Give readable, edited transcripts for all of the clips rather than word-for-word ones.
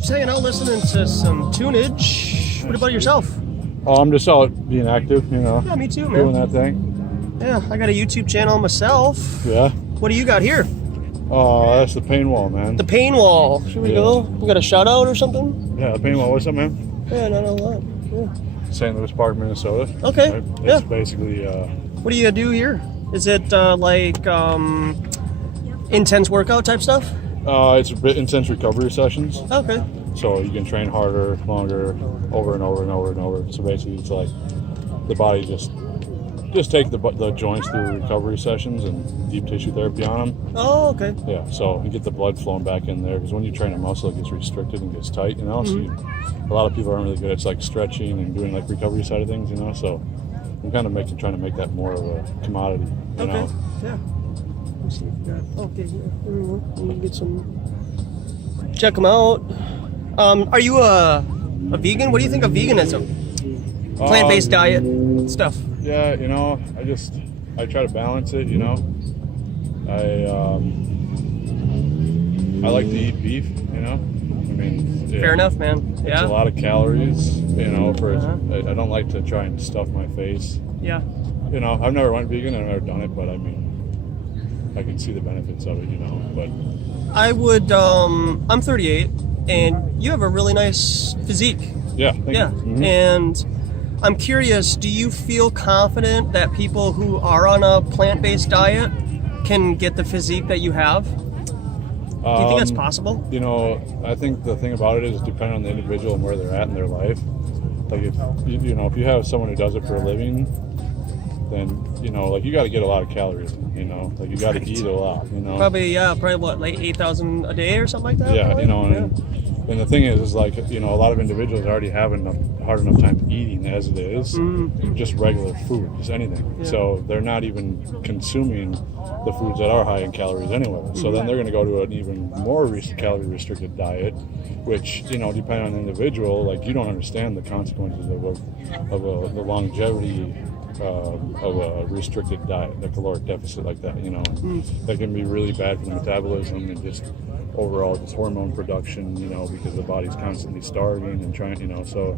Just hanging out listening to some tunage. What about yourself? Oh, I'm just out being active, you know. Yeah, me too, man. Doing that thing. Yeah, I got a YouTube channel myself. Yeah. What do you got here? Oh, that's the pain wall, man. The pain wall. Should we go? You got a shout out or something? Yeah, the pain wall. What's up, man? Yeah, not a lot. Yeah. St. Louis Park, Minnesota. Okay. Right? Yeah. It's basically. What do you do here? Is it intense workout type stuff? It's a bit intense recovery sessions. Okay. So you can train harder, longer, over and over and over and over. So basically, it's like the body just take the joints through recovery sessions and deep tissue therapy on them. Oh, okay. Yeah, so you get the blood flowing back in there because when you train a muscle, it gets restricted and gets tight, you know. Mm-hmm. So a lot of people aren't really good at like stretching and doing like recovery side of things, you know. So I'm kind of trying to make that more of a commodity, you know. Yeah. Let's see what we got. Okay, yeah. There we go. Let me get some. Check them out. Are you a vegan? What do you think of veganism? Plant-based diet stuff. Yeah, you know, I try to balance it, you know. I like to eat beef, you know. I mean, yeah, fair enough, man. It's Yeah. a lot of calories, you know. I don't like to try and stuff my face. Yeah. You know, I've never went vegan. I've never done it, but I mean, I can see the benefits of it, you know. But I would. I'm 38, and you have a really nice physique. yeah, thank you. Mm-hmm. And I'm curious, do you feel confident that people who are on a plant-based diet can get the physique that you have? Do you think that's possible? You know, I think the thing about it is depending on the individual and where they're at in their life. Like if you have someone who does it for a living, then you know, like you got to get a lot of calories in, you know, like you got to eat a lot, you know. Probably what, like 8,000 a day or something like that? Yeah, probably? you know, and the thing is like, you know, a lot of individuals already have hard enough time eating as it is, just regular food, just anything. Yeah. So they're not even consuming the foods that are high in calories anyway. So then they're going to go to an even more calorie restricted diet, which, you know, depending on the individual, like you don't understand the consequences of the longevity of a restricted diet, the caloric deficit like that, you know. That can be really bad for the metabolism and just overall just hormone production, you know, because the body's constantly starving and trying, you know. So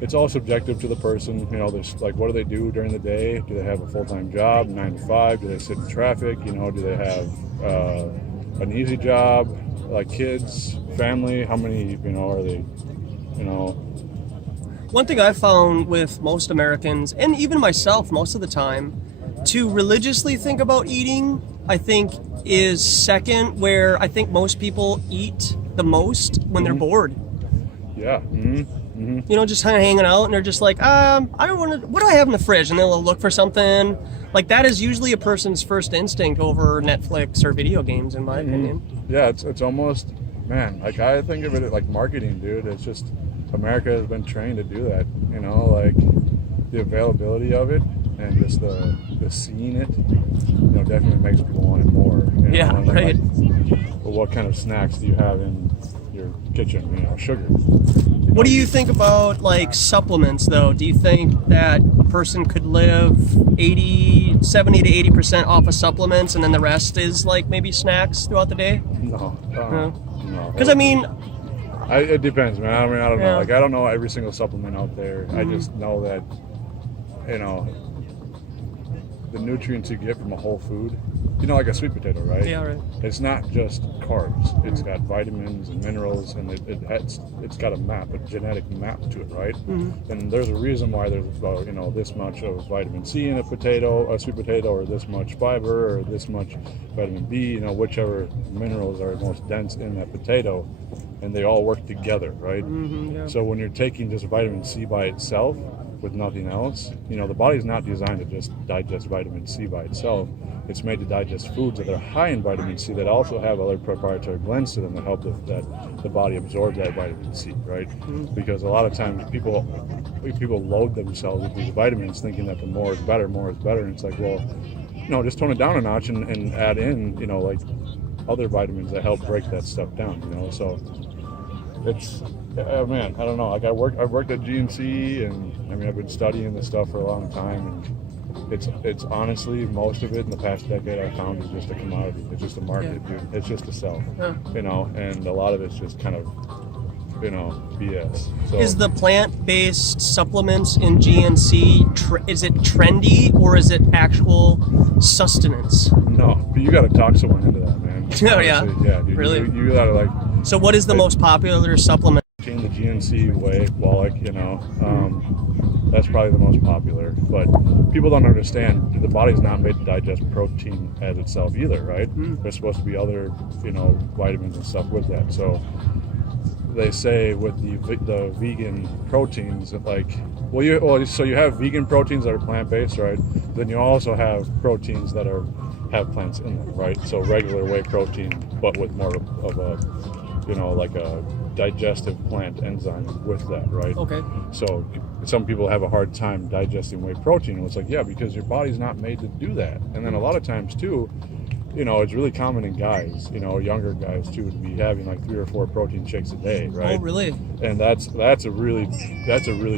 it's all subjective to the person, you know. There's like, what do they do during the day? Do they have a full-time job, 9 to 5? Do they sit in traffic? You know, do they have an easy job, like kids, family? How many, you know, are they, you know? One thing I found with most Americans, and even myself most of the time, to religiously think about eating, I think, is second where I think most people eat the most when they're bored. Yeah. Mm-hmm. You know, just kind of hanging out, and they're just like, I don't want to, what do I have in the fridge? And they'll look for something. Like, that is usually a person's first instinct over Netflix or video games, in my opinion. Yeah, it's almost, man, like I think of it like marketing, dude. It's just, America has been trained to do that, you know, like the availability of it and just the seeing it, you know, definitely makes people want it more. You know? Yeah, right. Like, well, what kind of snacks do you have in your kitchen? You know, sugar. What do you think about like supplements though? Do you think that a person could live 70 to 80% off of supplements and then the rest is like maybe snacks throughout the day? No. No. Because I mean, it depends, man. I mean, I don't know. Yeah. Like, I don't know every single supplement out there. I just know that, you know, the nutrients you get from a whole food, you know, like a sweet potato, right? Yeah, right. It's not just carbs. It's got vitamins and minerals, and it's got a genetic map to it, right? And there's a reason why there's about, you know, this much of vitamin C in a sweet potato, or this much fiber, or this much vitamin B, you know, whichever minerals are most dense in that potato, and they all work together, right? Yeah. So when you're taking just vitamin C by itself with nothing else, you know, the body's not designed to just digest vitamin C by itself. It's made to digest foods that are high in vitamin C that also have other proprietary blends to them that help the body absorb that vitamin C, right? Because a lot of times people load themselves with these vitamins thinking that the more is better, and it's like, well, you know, just tone it down a notch and add in, you know, like other vitamins that help break that stuff down, you know. So it's, man, I don't know. Like I've worked at GNC, and I mean, I've been studying this stuff for a long time, and it's honestly, most of it in the past decade I found is just a commodity. It's just a market, dude. It's just to sell, you know, and a lot of it's just kind of, you know, BS. So, is the plant-based supplements in GNC, is it trendy or is it actual sustenance? no, but you got to talk someone into that, man. Oh, yeah? Honestly, yeah, dude. Really? You got to like. So what is the most popular supplement? In the GNC way, Wallach, you know, that's probably the most popular. But people don't understand the body's not made to digest protein as itself either, right? There's supposed to be other, you know, vitamins and stuff with that. So they say with the vegan proteins, like, so you have vegan proteins that are plant-based, right? Then you also have proteins that have plants in them, right? So regular whey protein, but with more of a, you know, like a digestive plant enzyme with that, right? Okay. So some people have a hard time digesting whey protein, and it's like, yeah, because your body's not made to do that. And then a lot of times too, you know, it's really common in guys, you know, younger guys too, to be having like 3 or 4 protein shakes a day, right? Oh, really? And that's a really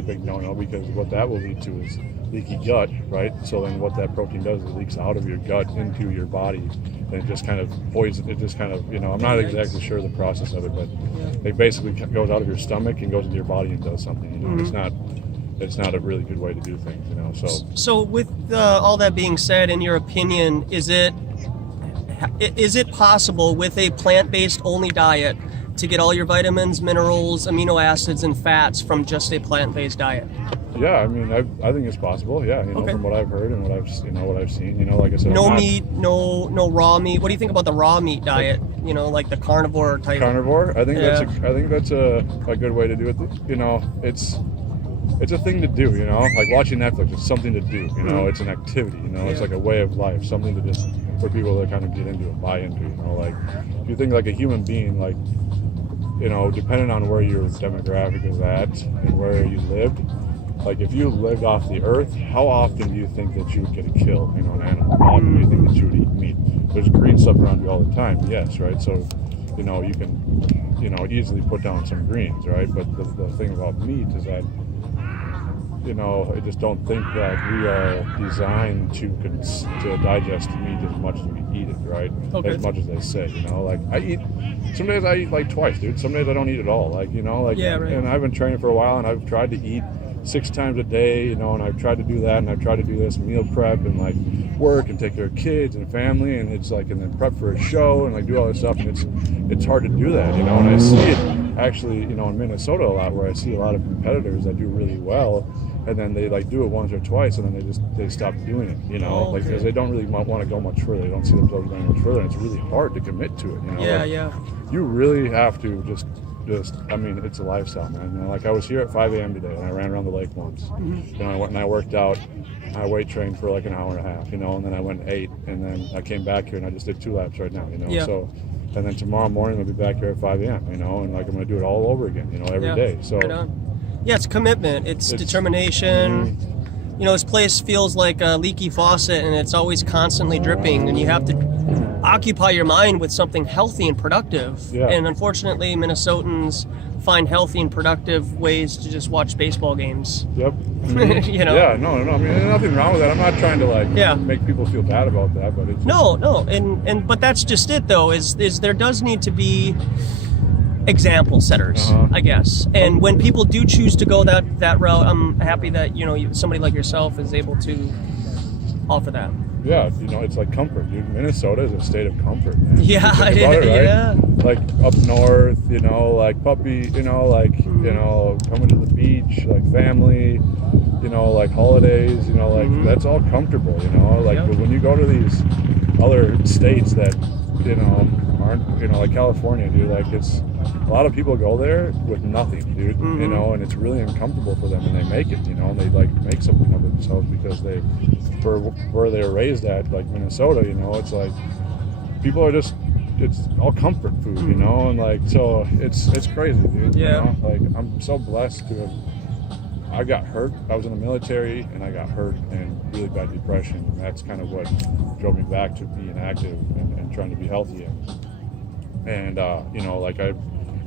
big no-no, because what that will lead to is leaky gut, right? So then what that protein does is it leaks out of your gut into your body, and it just kind of poisons. It just kind of, you know, I'm not exactly sure the process of it, but it basically goes out of your stomach and goes into your body and does something. You know, it's not a really good way to do things. You know, so with all that being said, in your opinion, is it possible with a plant-based only diet to get all your vitamins, minerals, amino acids, and fats from just a plant-based diet? Yeah, I mean, I think it's possible. Yeah, you know, from what I've heard and what I've seen. You know, like I said, no meat, no raw meat. What do you think about the raw meat diet? You know, like the carnivore type. Carnivore. I think that's a good way to do it. You know, it's a thing to do. You know, like watching Netflix. It's something to do. You know, it's an activity. You know, it's like a way of life. Something to just for people to kind of get into and buy into. You know, like if you think like a human being, like, you know, depending on where your demographic is at and where you lived. Like if you lived off the earth, how often do you think that you would get a kill, you know, an animal? How often do you think that you would eat meat? There's green stuff around you all the time, yes, right? So, you know, you can, you know, easily put down some greens, right? But the thing about meat is that, you know, I just don't think that we are designed to digest meat as much as we eat it, right? As much as they say, you know, like some days I eat like twice, dude. Some days I don't eat at all, like, you know, like, and I've been training for a while and I've tried to eat 6 times a day, you know, and I've tried to do that, and I've tried to do this meal prep and like work and take care of kids and family, and it's like, and then prep for a show and like do all this stuff, and it's hard to do that, you know. And I see it actually, you know, in Minnesota a lot, where I see a lot of competitors that do really well, and then they like do it once or twice, and then they stop doing it, you know, like because they don't really want to go much further. They don't see themselves going much further, and it's really hard to commit to it, you know. You really have to just I mean, it's a lifestyle, man. You know, like I was here at 5 a.m. today, and I ran around the lake once. You know, I went and I worked out. I weight trained for like an hour and a half, you know, and then I went and ate, and then I came back here and I just did 2 laps right now, you know. So, and then tomorrow morning I'll be back here at 5 a.m., you know, and like I'm going to do it all over again, you know, every day. So, it's commitment, it's determination. You know, this place feels like a leaky faucet, and it's always constantly dripping, and you have to occupy your mind with something healthy and productive. And unfortunately, Minnesotans find healthy and productive ways to just watch baseball games. You know. Yeah, no. I mean, there's nothing wrong with that. I'm not trying to like make people feel bad about that, but it's just... but that's just it though. Is there does need to be example setters, I guess. And when people do choose to go that route, I'm happy that, you know, somebody like yourself is able to offer that. Yeah, you know, it's like comfort, dude. Minnesota is a state of comfort, man. Like up north, you know, like puppy, you know, like, you know, coming to the beach, like family, you know, like holidays, you know, like that's all comfortable, you know, like but when you go to these other states that, you know, aren't, you know, like California, dude, like it's, a lot of people go there with nothing, dude, you know, and it's really uncomfortable for them, and they make it, you know, and they like make something of themselves because they, for where they were raised at, like Minnesota, you know, it's like people are just, it's all comfort food, you know, and like, so it's crazy, dude. You know? Like I'm so blessed to have, I got hurt, I was in the military, and I got hurt and really bad depression, and that's kind of what drove me back to being active and trying to be healthy. And you know, like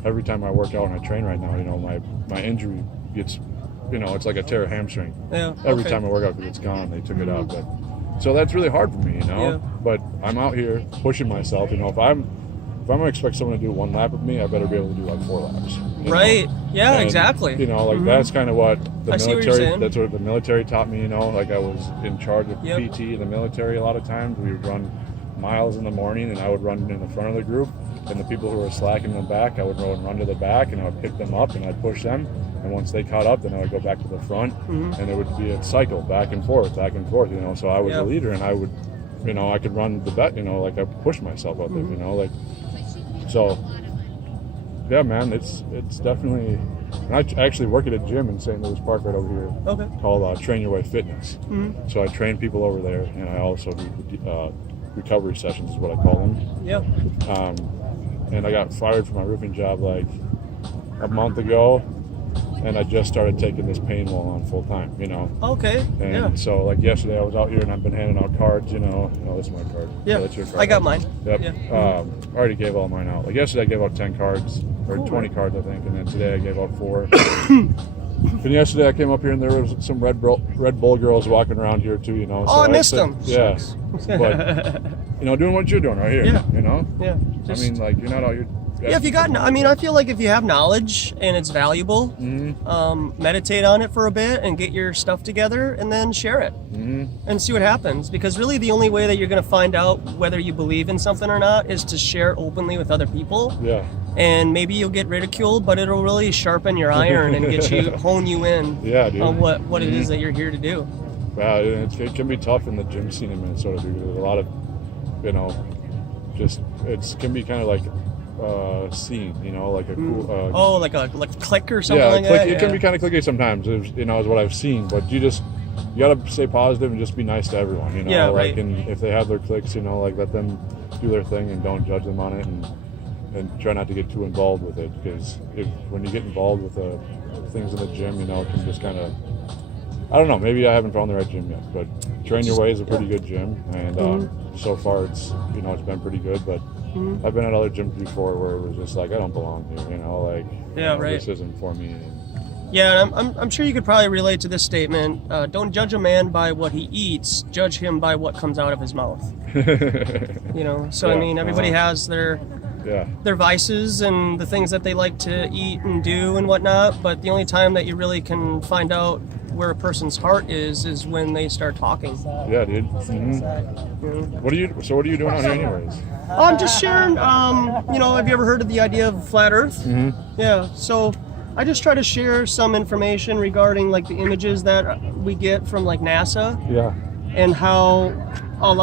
every time I work out and I train right now, you know, my injury gets it's like a tear a hamstring. Yeah. Every okay. time I work out because it's gone, they took it out. But so that's really hard for me, Yeah. But I'm out here pushing myself. If I'm gonna expect someone to do 1 lap with me, I better be able to do like 4 laps. Right. Yeah. And, exactly. That's kind of what the I see what you're military. saying. That's what the military taught me. Like I was in charge of Yep. PT in the military a lot of times. We would run miles in the morning, and I would run in the front of the group. And the people who were slacking in the back, I would go and run to the back, and I would pick them up, and I'd push them. And once they caught up, then I would go back to the front, and it would be a cycle, back and forth. So I was a leader, and I would, I could run the bet, like I pushed myself out there, so. Yeah, man, it's definitely. And I actually work at a gym in St. Louis Park right over here. Okay. Called Train Your Way Fitness. So I train people over there, and I also do recovery sessions, is what I call them. Yeah. And I got fired from my roofing job like a month ago, and I just started taking this pain wall on full time. Okay. And so like yesterday, I was out here and I've been handing out cards. Oh, this is my card. Yeah. So that's your card. I got mine. Yep. Yeah. I already gave all mine out. Like yesterday, I gave out 10 cards or 20 cards, I think, and then today I gave out 4. And yesterday I came up here and there was some Red Bull girls walking around here too. So I missed them. Yeah. But doing what you're doing right here. Yeah. I Yeah. mean, like you're not out here. Yeah, if you got, I feel like if you have knowledge and it's valuable, meditate on it for a bit and get your stuff together and then share it and see what happens. Because really the only way that you're going to find out whether you believe in something or not is to share openly with other people. Yeah. And maybe you'll get ridiculed, but it'll really sharpen your iron and get you, hone you in on what it is that you're here to do. Yeah, it can be tough in the gym scene in Minnesota, dude. There's a lot of, it can be kind of like scene, like a cool. Like a click or something like that. It can be kind of clicky sometimes, is what I've seen. But you gotta stay positive and just be nice to everyone, Yeah, right. And if they have their clicks, let them do their thing and don't judge them on it, and try not to get too involved with it, because when you get involved with things in the gym, it can just kind of. I don't know. Maybe I haven't found the right gym yet, but Train Your Way is a pretty good gym, and so far it's it's been pretty good. But I've been at other gyms before where it was just like I don't belong here, right. This isn't for me. Yeah, and I'm sure you could probably relate to this statement. Don't judge a man by what he eats. Judge him by what comes out of his mouth. So I mean, everybody has their vices and the things that they like to eat and do and whatnot. But the only time that you really can find out where a person's heart is when they start talking. Yeah, dude. What are you doing out here anyways? I'm just sharing, have you ever heard of the idea of flat earth? Yeah, so I just try to share some information regarding like the images that we get from like NASA. Yeah. And how all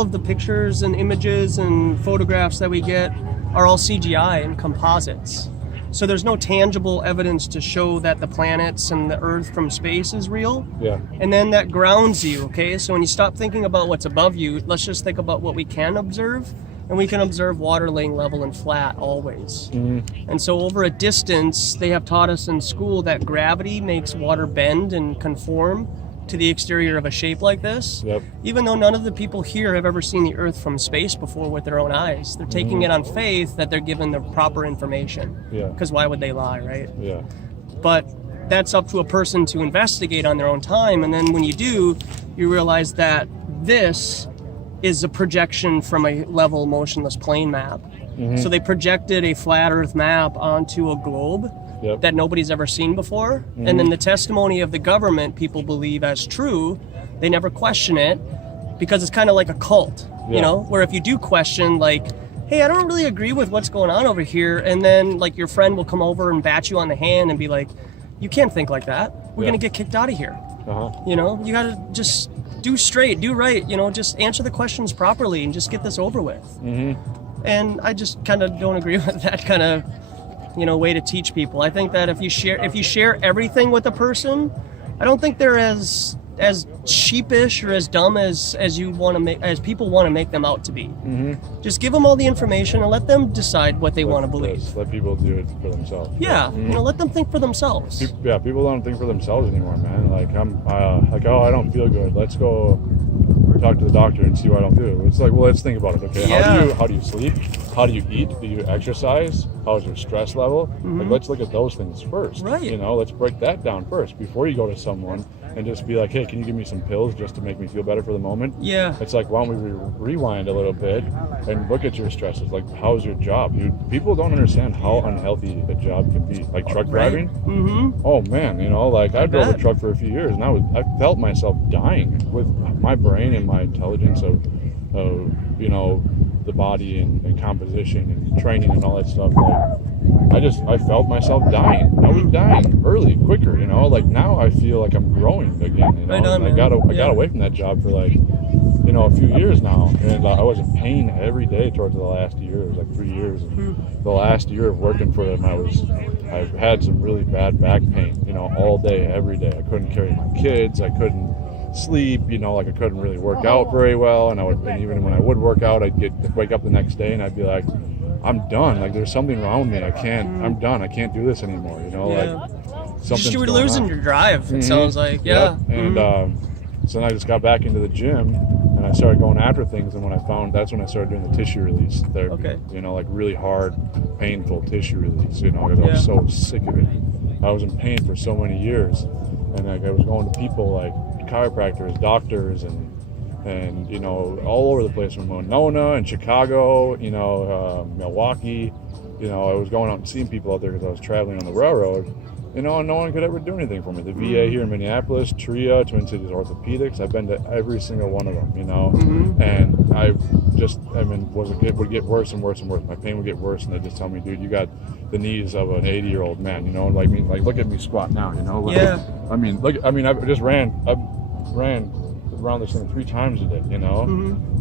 of the pictures and images and photographs that we get are all CGI and composites. So there's no tangible evidence to show that the planets and the Earth from space is real. Yeah. And then that grounds you, okay? So when you stop thinking about what's above you, let's just think about what we can observe. And we can observe water laying level and flat always. And so over a distance, they have taught us in school that gravity makes water bend and conform to the exterior of a shape like this. Yep. Even though none of the people here have ever seen the Earth from space before with their own eyes. They're taking it on faith that they're given the proper information. Yeah. Because why would they lie, right? Yeah. But that's up to a person to investigate on their own time. And then when you do, you realize that this is a projection from a level motionless plane map. So they projected a flat Earth map onto a globe that nobody's ever seen before. And then the testimony of the government people believe as true. They never question it because it's kind of like a cult, where if you do question, like, hey, I don't really agree with what's going on over here. And then like your friend will come over and bat you on the hand and be like, you can't think like that. We're going to get kicked out of here. You got to just do straight, do right, just answer the questions properly and just get this over with. And I just kind of don't agree with that kind of, way to teach people. I think that if you share everything with a person, I don't think they're as sheepish or as dumb as people want to make them out to be. Just give them all the information and let them decide what they want to believe. Let people do it for themselves. Yeah, let them think for themselves. People don't think for themselves anymore, man. Like I don't feel good. Let's go talk to the doctor and see what I don't do. It's like, well, let's think about it. Okay, Yeah. how do you sleep? How do you eat? Do you exercise? How is your stress level? Like, let's look at those things first. Right. You know, let's break that down first before you go to someone and just be like, hey, can you give me some pills just to make me feel better for the moment? Yeah. It's like, why don't we rewind a little bit and look at your stresses? Like, how's your job, dude? People don't understand how unhealthy a job can be. Like truck driving. Mm-hmm. Oh man, you know, like I drove a truck for a few years, and I felt myself dying with my brain and my intelligence of you know, the body and composition and training and all that stuff. Like, I felt myself dying. I was dying early, quicker, you know. Like now I feel like I'm growing again. You know, Right on, I got away from that job for like, you know, a few years now, and I was in pain every day towards the last year. It was like 3 years. And the last year of working for them, I had some really bad back pain, you know, all day, every day. I couldn't carry my kids. I couldn't sleep, you know, like I couldn't really work out very well. And even when I would work out, I'd wake up the next day and I'd be like, I'm done. Like there's something wrong with me. I'm done. I can't do this anymore. You know, like something. You were losing your drive. It sounds like, yeah. Yep. And so then I just got back into the gym and I started going after things. And that's when I started doing the tissue release therapy. Okay. You know, like really hard, painful tissue release. You know, because I was so sick of it. I was in pain for so many years, and like I was going to people like chiropractors, doctors, and you know, all over the place, from Winona and Chicago, you know, Milwaukee. You know, I was going out and seeing people out there because I was traveling on the railroad. You know, and no one could ever do anything for me. The VA here in Minneapolis, TRIA, Twin Cities Orthopedics, I've been to every single one of them, you know, and would get worse and worse and worse. My pain would get worse, and they just tell me, dude, you got the knees of an 80-year-old man, you know, like look at me squat now, you know. Like, I ran around this thing 3 times a day, you know,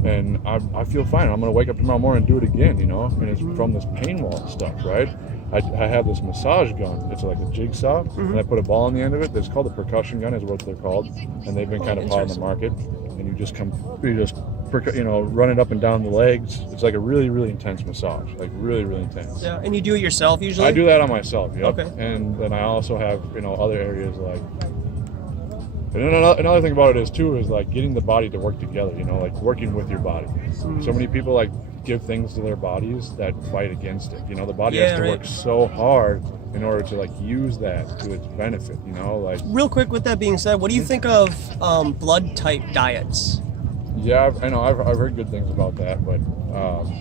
and I feel fine. I'm gonna wake up tomorrow morning and do it again, you know, and it's from this pain wall stuff, right? I have this massage gun. It's like a jigsaw, and I put a ball on the end of it. It's called a percussion gun, is what they're called, and they've been kind of hot on the market. And you just run it up and down the legs. It's like a really, really intense massage, like really, really intense. Yeah, and you do it yourself usually? I do that on myself. Yeah. Okay. Okay. And then I also have, you know, other areas like. And another thing about it is like getting the body to work together, you know, like working with your body. So many people like give things to their bodies that fight against it. You know, the body has to work so hard in order to like use that to its benefit, you know, like. Real quick, with that being said, what do you think of blood type diets? Yeah, I know. I've heard good things about that, but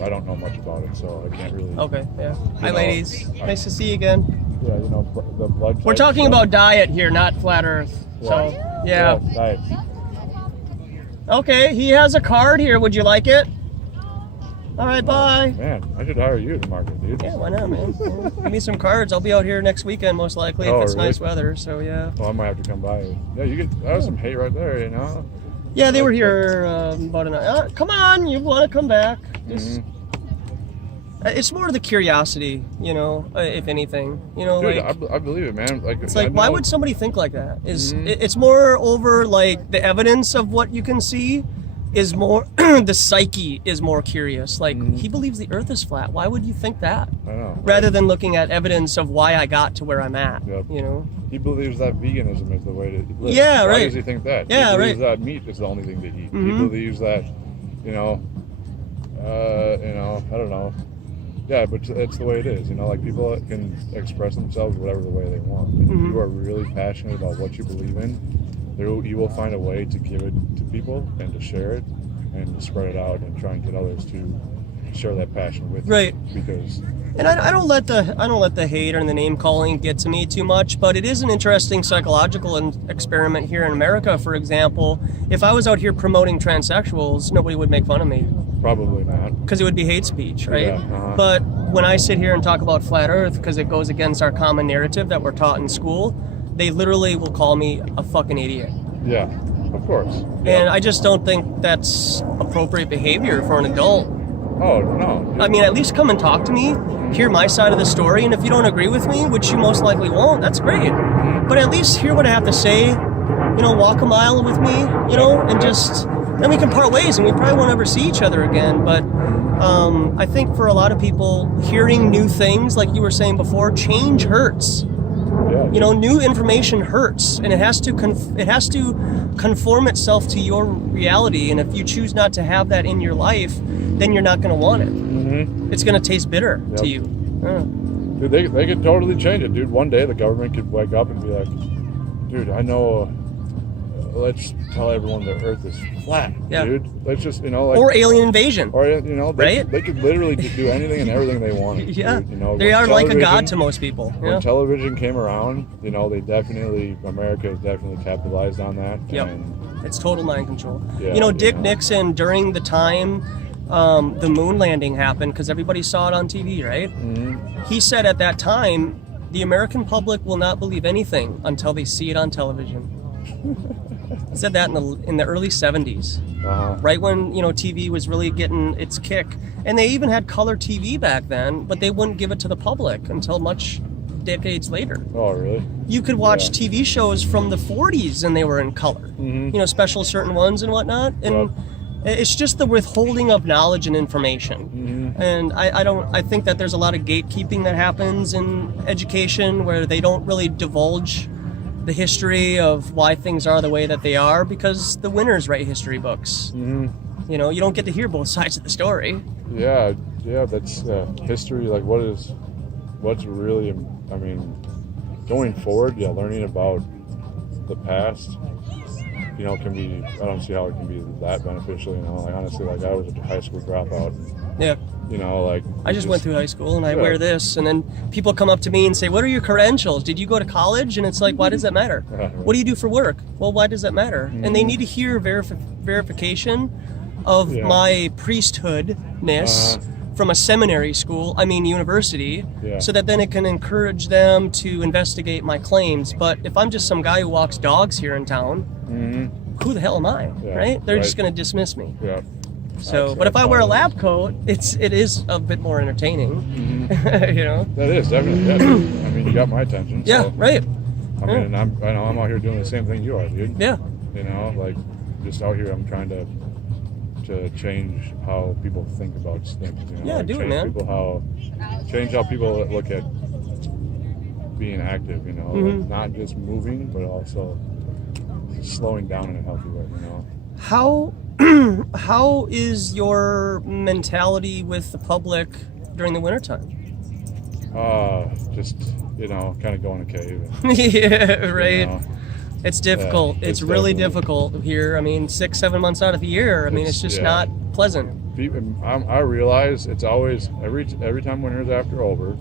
I don't know much about it, so I can't really. Okay, yeah. Hi, ladies. Nice to see you again. Yeah, you know, the blood type. We're talking about diet here, not flat Earth. So, yeah. Diet. Okay, he has a card here. Would you like it? All right, bye. Man, I should hire you to market, dude. Yeah, why not, man? Yeah. Give me some cards. I'll be out here next weekend, most likely, if it's nice weather. So, yeah. Well, I might have to come by. Yeah, you get. That was some hate right there, you know. Yeah, they were here about an hour. Come on, you want to come back? It's more of the curiosity, you know, if anything. You know, dude, like, I believe it, man. Like, it's like, why would somebody think like that? It's more over like the evidence of what you can see is more. The psyche is more curious. Like he believes the Earth is flat. Why would you think that? I know. Rather than looking at evidence of why I got to where I'm at. Yep. You know. He believes that veganism is the way to live. Yeah, right. Why does he think that? Yeah, he believes right. that meat is the only thing to eat. He believes that, you know, I don't know. Yeah, but it's the way it is. You know, like people can express themselves whatever the way they want. And if you are really passionate about what you believe in, you will find a way to give it to people and to share it and to spread it out and try and get others to share that passion with you. Right. Because. And I don't let the hate or the name calling get to me too much, but it is an interesting psychological experiment here in America. For example, if I was out here promoting transsexuals, nobody would make fun of me. Probably not. Because it would be hate speech, right? Yeah, But when I sit here and talk about flat Earth, because it goes against our common narrative that we're taught in school, they literally will call me a fucking idiot. Yeah, of course. Yeah. And I just don't think that's appropriate behavior for an adult. Oh, no. I mean, at least come and talk to me, hear my side of the story, and if you don't agree with me, which you most likely won't, that's great. But at least hear what I have to say, you know, walk a mile with me, you know, and just, then we can part ways and we probably won't ever see each other again. But I think for a lot of people, hearing new things, like you were saying before, change hurts. Yeah. Yeah. You know, new information hurts, and it has to conform itself to your reality. And if you choose not to have that in your life, then you're not going to want it. Mm-hmm. It's going to taste bitter to you. Dude, they could totally change it, dude. One day the government could wake up and be like, dude, I know. Let's tell everyone the Earth is flat, dude. Let's just, you know, like, or alien invasion, or you know, they could literally do anything and everything they wanted. Yeah, dude, you know, they are like a god to most people. When television came around, you know, America has definitely capitalized on that. Yep, it's total mind control. Yeah, you know, Dick Nixon, during the time the moon landing happened, because everybody saw it on TV, right? Mm-hmm. He said at that time, the American public will not believe anything until they see it on television. He said that in the early 70s, right when, you know, TV was really getting its kick. And they even had color TV back then, but they wouldn't give it to the public until much decades later. Oh, really? You could watch TV shows from the 40s and they were in color, mm-hmm. you know, special certain ones and whatnot. And it's just the withholding of knowledge and information. Mm-hmm. And I think that there's a lot of gatekeeping that happens in education where they don't really divulge the history of why things are the way that they are, because the winners write history books. Mm-hmm. You know, you don't get to hear both sides of the story. Yeah, that's history. Like, what's really, I mean, going forward, learning about the past, you know, can be, I don't see how it can be that beneficial, you know. Like, honestly, like, I was a high school dropout. Yeah. You know, like, I just went through high school and I wear this, and then people come up to me and say, what are your credentials? Did you go to college? And it's like, why does that matter? What do you do for work? Well, why does that matter? Mm-hmm. And they need to hear verification of my priesthoodness from a seminary school, university, so that then it can encourage them to investigate my claims. But if I'm just some guy who walks dogs here in town, who the hell am I, right? They're just going to dismiss me. Yeah. So, but if I wear a lab coat, it is a bit more entertaining, you know. That is definitely. Yeah, I mean, you got my attention. Yeah, so, right. I mean, I know I'm out here doing the same thing you are, dude. Yeah. You know, like, just out here, I'm trying to change how people think about things. You know? Yeah, like, do it, man. Change how people look at being active. You know, like, not just moving, but also just slowing down in a healthy way. You know. How is your mentality with the public during the wintertime? Just, you know, kind of go in a cave. Yeah, right. You know, it's difficult. It's really difficult here. I mean, 6-7 months out of the year. I mean, it's just not pleasant. I realize it's always, every time winter's over,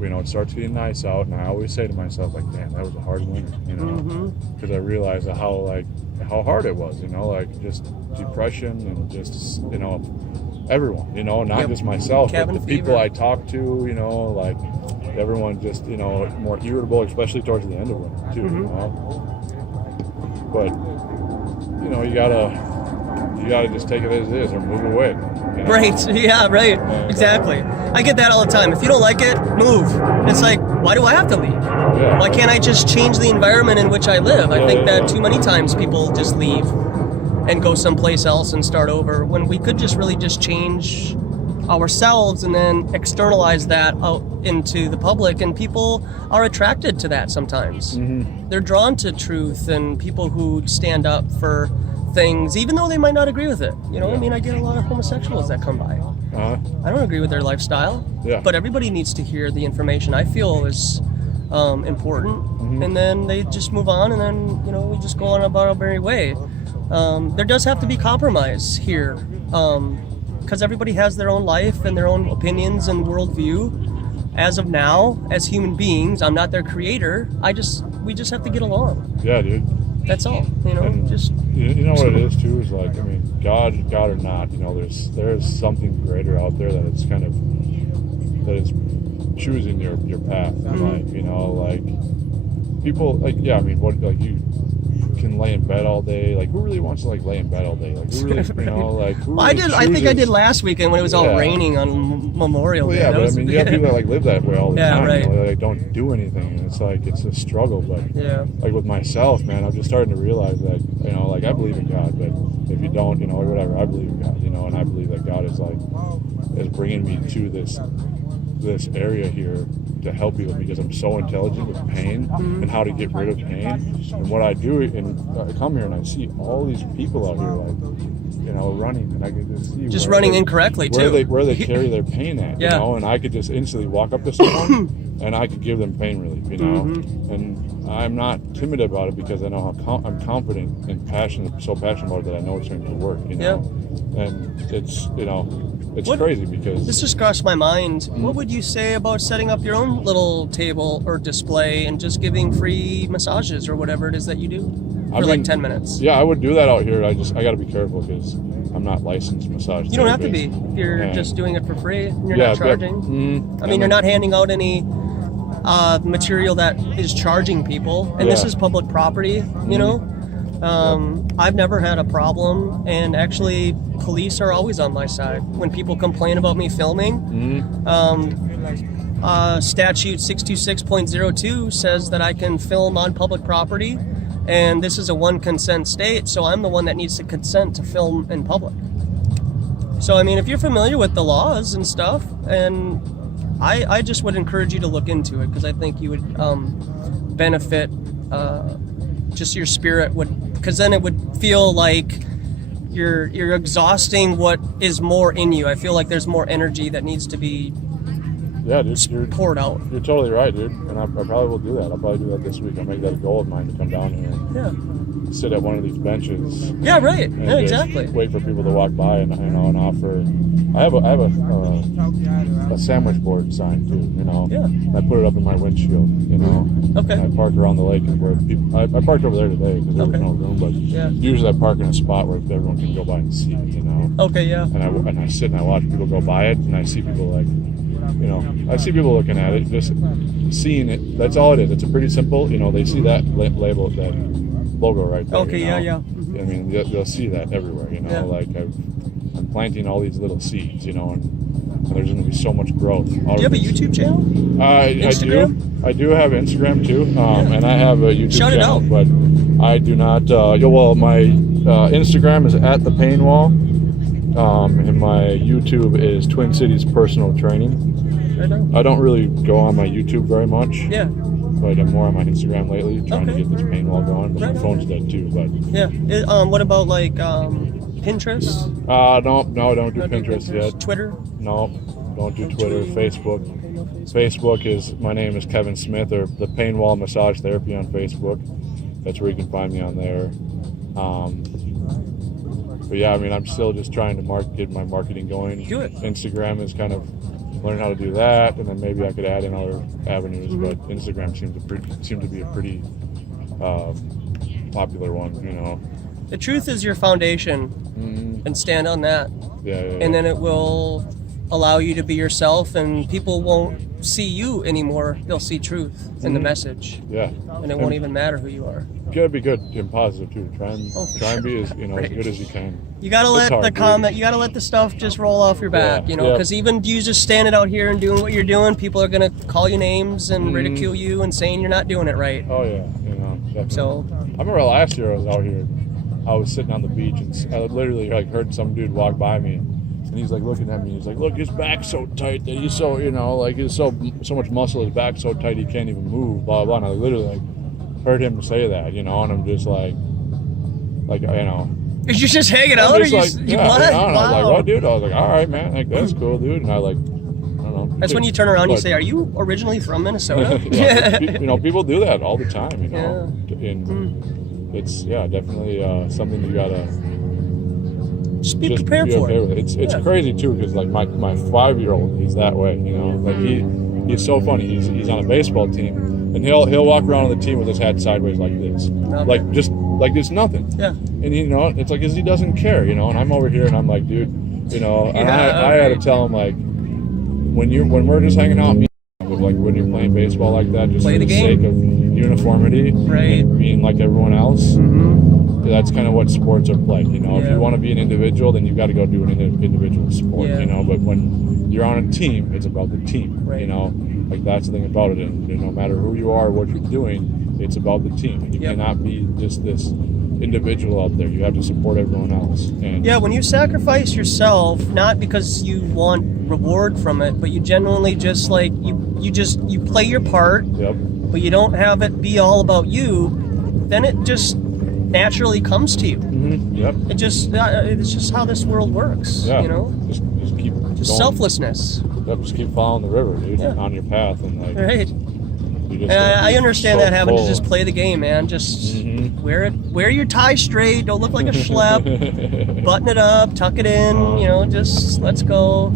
you know, it starts getting nice out, and I always say to myself, like, damn, that was a hard winter, you know, because I realize how hard it was, you know, like, just depression and just, you know, everyone, you know, not just myself, but the people I talk to, you know, like, everyone just, you know, more irritable, especially towards the end of winter, too, you know. But, you know, you gotta just take it as it is or move away. You know? Right. Yeah, right. Exactly. I get that all the time. If you don't like it, move. It's like, why do I have to leave? Yeah. Why can't I just change the environment in which I live? I think that too many times people just leave and go someplace else and start over, when we could just really just change ourselves and then externalize that out into the public, and people are attracted to that sometimes. They're drawn to truth and people who stand up for things, even though they might not agree with it. You know, I mean, I get a lot of homosexuals that come by. I don't agree with their lifestyle, but everybody needs to hear the information I feel is important, and then they just move on, and then, you know, we just go on about our merry way. There does have to be compromise here, because everybody has their own life and their own opinions and worldview. As of now, as human beings, I'm not their creator. We just have to get along. Yeah, dude. That's all. You know, and just. You know what it is too, is like, I mean, God or not, you know, there's something greater out there that it's kind of, that is choosing your path in life. You know, like, people, like, I mean, what, like, you can lay in bed all day. Like, who really wants to, like, lay in bed all day? Like, who really, you know, like, who really I think I did last weekend when it was all raining on Memorial Day. Yeah, but I mean, you have people that, like, live that way all the time. Right. You know, they don't do anything, and it's like, it's a struggle. But like with myself, man, I'm just starting to realize that, you know, like, I believe in God, but if you don't, you know, whatever, I believe in God, you know, and I believe that God is, like, is bringing me to this this area here to help people because I'm so intelligent with pain and how to get rid of pain. And what I do, and I come here and I see all these people out here, like, you know, running, and I can just see just running incorrectly too. Where they carry their pain at, you know, and I could just instantly walk up to someone and I could give them pain relief, you know, and I'm not timid about it because I know I'm confident and passionate, so passionate about it that I know it's going to work, you know, and it's, you know, it's crazy because this just crossed my mind. What would you say about setting up your own little table or display and just giving free massages or whatever it is that you do for like 10 minutes? Yeah, I would do that out here. I got to be careful because I'm not licensed massage. You don't have to be. You're just doing it for free. You're not charging. I mean, you're not handing out any material that is charging people, and this is public property. You know. I've never had a problem, and actually police are always on my side when people complain about me filming. Statute 626.02 says that I can film on public property, and this is a one consent state, so I'm the one that needs to consent to film in public. So I mean, if you're familiar with the laws and stuff, and I just would encourage you to look into it because I think you would benefit. Just your spirit would, because then it would feel like you're exhausting what is more in you. I feel like there's more energy that needs to be poured out. You're totally right, dude. And I probably will do that. I'll probably do that this week. I'll make that a goal of mine to come down here and sit at one of these benches. Yeah, right. Yeah, exactly. Wait for people to walk by and offer. I have a sandwich board sign too, you know. Yeah. I put it up in my windshield, you know. Okay. And I park around the lake where people. I parked over there today because there was no room, but usually I park in a spot where everyone can go by and see it, you know. Okay. Yeah. And I sit and I watch people go by it, and I see people like, you know, I see people looking at it, just seeing it. That's all it is. It's a pretty simple, you know. They see that label, that logo right there. Okay. You know? Yeah. I mean, they'll see that everywhere, you know. Yeah. Like I'm planting all these little seeds, you know, and there's going to be so much growth. Do you have a YouTube channel? Instagram? I do have Instagram too, and I have a YouTube channel, but I do not. Well, my Instagram is at the Pain Wall, and my YouTube is Twin Cities Personal Training. I don't really go on my YouTube very much. Yeah. But I'm more on my Instagram lately, trying to get this pain wall going. But my phone's dead too. But what about like Pinterest? No, don't do Pinterest yet. Twitter? No, don't do Twitter. Facebook. Facebook is, my name is Kevin Smith, or the Pain Wall Massage Therapy on Facebook. That's where you can find me on there. But yeah, I mean, I'm still just trying to get my marketing going. Do it. Instagram is kind of learn how to do that, and then maybe I could add in other avenues. But Instagram seemed to be a pretty popular one, you know. The truth is your foundation, and stand on that. And then it will allow you to be yourself, and people won't see you anymore. They'll see truth in the message. Yeah. And it won't even matter who you are. You gotta be good and positive too. Try and be as as good as you can. You gotta let you gotta let the stuff just roll off your back, you know, because even you just standing out here and doing what you're doing, people are gonna call you names and ridicule you and saying you're not doing it right. Oh yeah, you know, definitely. So I remember last year I was out here. I was sitting on the beach and I literally like heard some dude walk by me, and he's like looking at me. He's like, "Look, his back's so tight that he's so, you know, like he's so much muscle. His back's so tight he can't even move." Blah blah. And I literally like heard him say that, you know, and I'm just like you know. Is you just hanging out, or you what? You know, I was like, "What, dude?" I was like, "All right, man, like that's cool, dude." And I like, I don't know. That's when you turn around and you say, "Are you originally from Minnesota?" You know, people do that all the time, you know. And it's definitely something you gotta just be prepared for. Okay with. It's crazy too, because like my 5-year-old, he's that way, you know. Like he's so funny. He's on a baseball team, and he'll walk around on the team with his hat sideways like this, like just like it's nothing. Yeah. And you know, it's like, 'cause he doesn't care, you know. And I'm over here, and I'm like, dude, you know. And I had to tell him, like, when we're just hanging out, like when you're playing baseball like that, just for the sake of uniformity, right, and being like everyone else. That's kind of what sports are like, you know. If you want to be an individual, then you've got to go do an individual sport, you know. But when you're on a team, it's about the team, you know. Like that's the thing about it, and no matter who you are, what you're doing, it's about the team. And you cannot be just this individual out there. You have to support everyone else. And Yeah, when you sacrifice yourself, not because you want reward from it, but you genuinely just like you play your part, Yep. but you don't have it be all about you, then it just naturally comes to you. Yep. It's just how this world works. Yeah. You know, Just keep just going. selflessness. Yep, just keep following the river, dude, Yeah. on your path, and like Right. you just And I understand so that having full. to just play the game, man. Just Mhm. wear your tie straight. Don't look like a schlep. Button it up, tuck it in. You know, just let's go.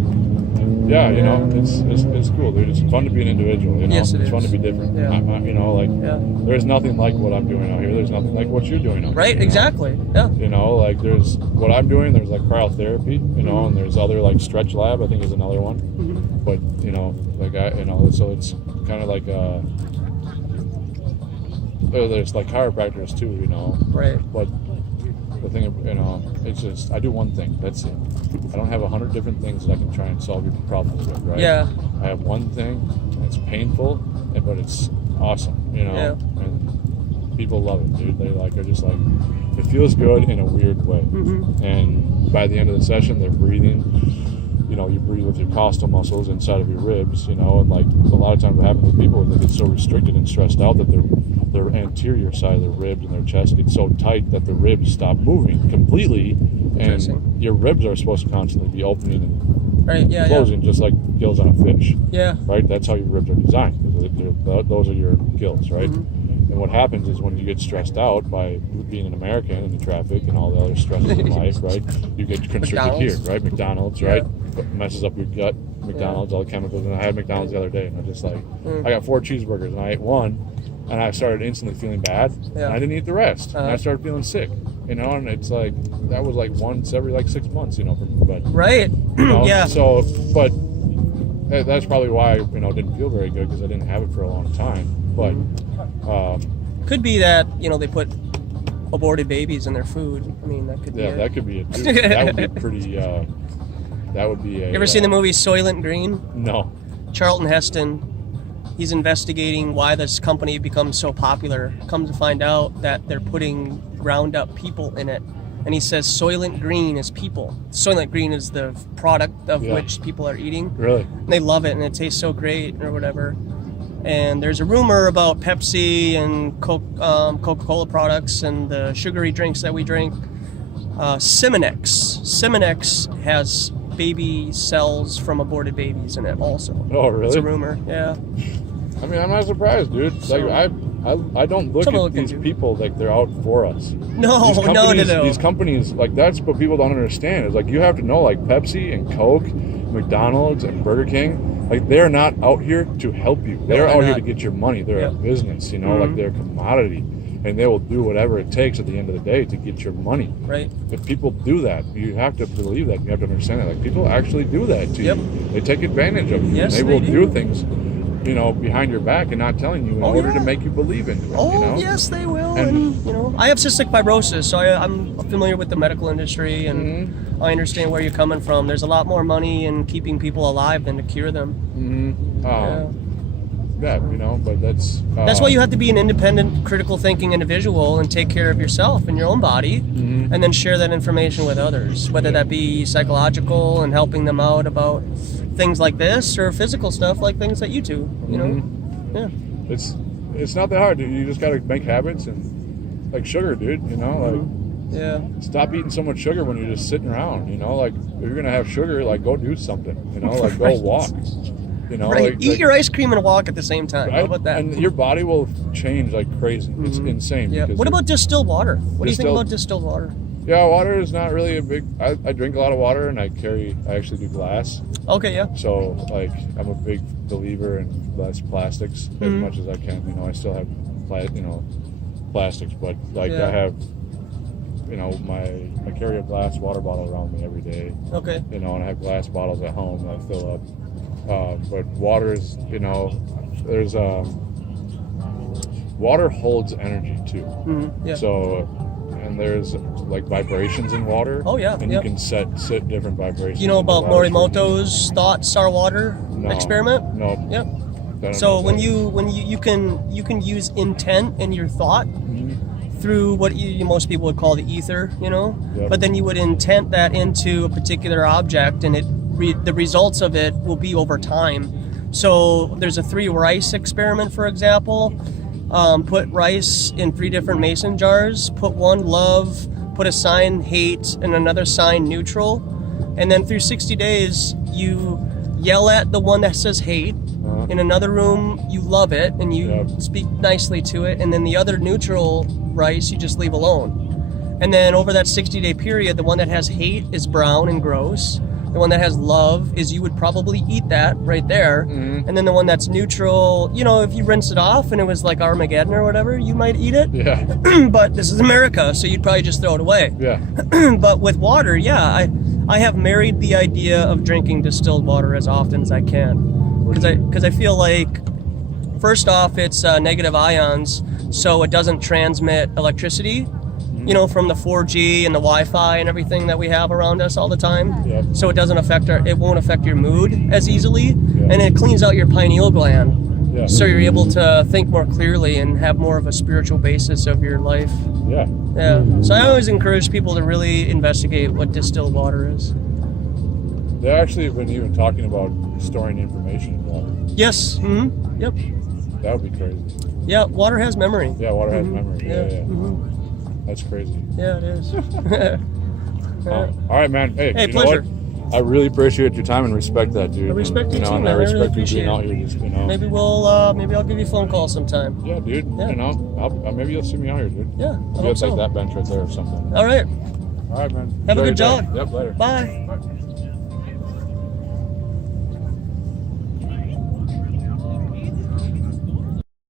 Yeah, you know, it's cool, dude. It's fun to be an individual. You know, Yes, it it's fun is. to be different. Yeah. You know, like Yeah. there's nothing like what I'm doing out here. There's nothing like what you're doing out Right. here. You know? Exactly. Yeah. You know, like there's what I'm doing. There's like cryotherapy. You know, and there's other like stretch lab. I think is another one. Mm-hmm. But you know, like so it's kind of like there's like chiropractors too. You know, Right. but the thing, you know, it's just I do one thing. That's it. I don't have 100 different things that I can try and solve your problems with, right? Yeah. I have one thing. And it's painful, but it's awesome, you know. Yeah. And people love it, dude. They are just like it feels good in a weird way. Mm-hmm. And by the end of the session, they're breathing. You know, you breathe with your costal muscles inside of your ribs, you know, and like a lot of times what happens with people is they get so restricted and stressed out that their anterior side of their ribs and their chest get so tight that the ribs stop moving completely, and your ribs are supposed to constantly be opening and Right. Yeah. closing just like gills on a fish, Yeah. right? That's how your ribs are designed. Those are your gills, right? Mm-hmm. And what happens is when you get stressed out by being an American and the traffic and all the other stresses in life, right? You get constricted here, McDonald's. right? McDonald's, Yeah. right? Messes up your gut. McDonald's, all the chemicals. And I had McDonald's the other day, and I just like, I got 4 cheeseburgers, and I ate one, and I started instantly feeling bad, Yeah. and I didn't eat the rest, and I Uh-huh. started feeling sick, you know. And it's like that was like once every like 6 months, you know, for me. But Right. you know, Yeah. So, but that's probably why I didn't feel very good because I didn't have it for a long time. But Could be that they put aborted babies in their food. I mean, that could be. yeah, it. that could be it. Too. That would be pretty. That would be a. You ever seen the movie Soylent Green? No. Charlton Heston. He's investigating why this company becomes so popular. Comes to find out that they're putting ground up people in it. And he says Soylent Green is people. Soylent Green is the product of which people are eating. Really? And they love it and it tastes so great or whatever. And there's a rumor about Pepsi and Coca-Cola products and the sugary drinks that we drink. Simonex has baby cells from aborted babies in it also. Oh, really? It's a rumor, yeah. I mean, I'm not surprised, dude. Like, I don't look at these people like they're out for us. No. These companies, like, that's what people don't understand. Is like you have to know, like Pepsi and Coke, McDonald's and Burger King, like they're not out here to help you. They're out here to get your money. They're a business, like they're a commodity, and they will do whatever it takes at the end of the day to get your money. Right. If people do that, you have to believe that. You have to understand that. Like people actually do that to you. They take advantage of you. Yes, and they will do things. Behind your back and not telling you in order to make you believe into it. Yes, they will. And I have cystic fibrosis, so I'm familiar with the medical industry, and I understand where you're coming from. There's a lot more money in keeping people alive than to cure them. But that's why you have to be an independent, critical thinking individual and take care of yourself and your own body, and then share that information with others, whether that be psychological and helping them out about things like this, or physical stuff like things that you do. It's not that hard, dude. You just gotta make habits and like sugar, dude. Stop eating so much sugar when you're just sitting around. Like if you're gonna have sugar, like go do something. Like go walk. Eat your ice cream and walk at the same time. How about that? And your body will change like crazy. It's insane. Yeah. What about distilled water? What do you think about distilled water? Yeah, water is not really a big. I drink a lot of water, and I actually do glass. Okay, yeah. So like I'm a big believer in less plastics as much as I can. I still have plastics, but like I have. I carry a glass water bottle around me every day. Okay. And I have glass bottles at home that I fill up. But water is, there's water holds energy too. Yeah. So, and there's like vibrations in water. Oh yeah. And you can set different vibrations. You know about Morimoto's thoughts are water experiment? No. Yep. So when you can use intent in your thought through what most people would call the ether, you know. Yep. But then you would intent that into a particular object, and the results of it will be over time. So there's a 3 rice experiment, for example. Put rice in 3 different mason jars. Put one love, put a sign hate, and another sign neutral. And then through 60 days, you yell at the one that says hate. In another room, you love it and you speak nicely to it. And then the other neutral rice, you just leave alone. And then over that 60-day period, the one that has hate is brown and gross. The one that has love is you would probably eat that right there. Mm-hmm. And then the one that's neutral, you know, if you rinse it off and it was like Armageddon or whatever, you might eat it. Yeah. But this is America, so you'd probably just throw it away. Yeah. But with water, yeah, I have married the idea of drinking distilled water as often as I can. Because I feel like, first off, it's negative ions, so it doesn't transmit electricity. You know, from the 4G and the Wi-Fi and everything that we have around us all the time. Yep. So it won't affect your mood as easily, Yep. and it cleans out your pineal gland. Yeah. So you're able to think more clearly and have more of a spiritual basis of your life. Yeah. Yeah. So I always encourage people to really investigate what distilled water is. They actually have been even talking about storing information in water. Yes. Mm-hmm. Yep. That would be crazy. Yeah. Water has memory. Yeah, water has memory. Yeah. Mm-hmm. That's crazy. Yeah, it is. All right, man. Hey, you pleasure. know what? I really appreciate your time and respect that, dude. I respect you too, and man. I respect really you appreciate being out it. here. Just, you know. Maybe I'll give you a phone call sometime. Yeah, dude. Yeah. You know, maybe you'll see me out here, dude. Yeah, I Maybe hope it's so. like that bench right there or something. All right. All right, man. Have a Enjoy good your jog. day. Yep, later. Bye. Bye.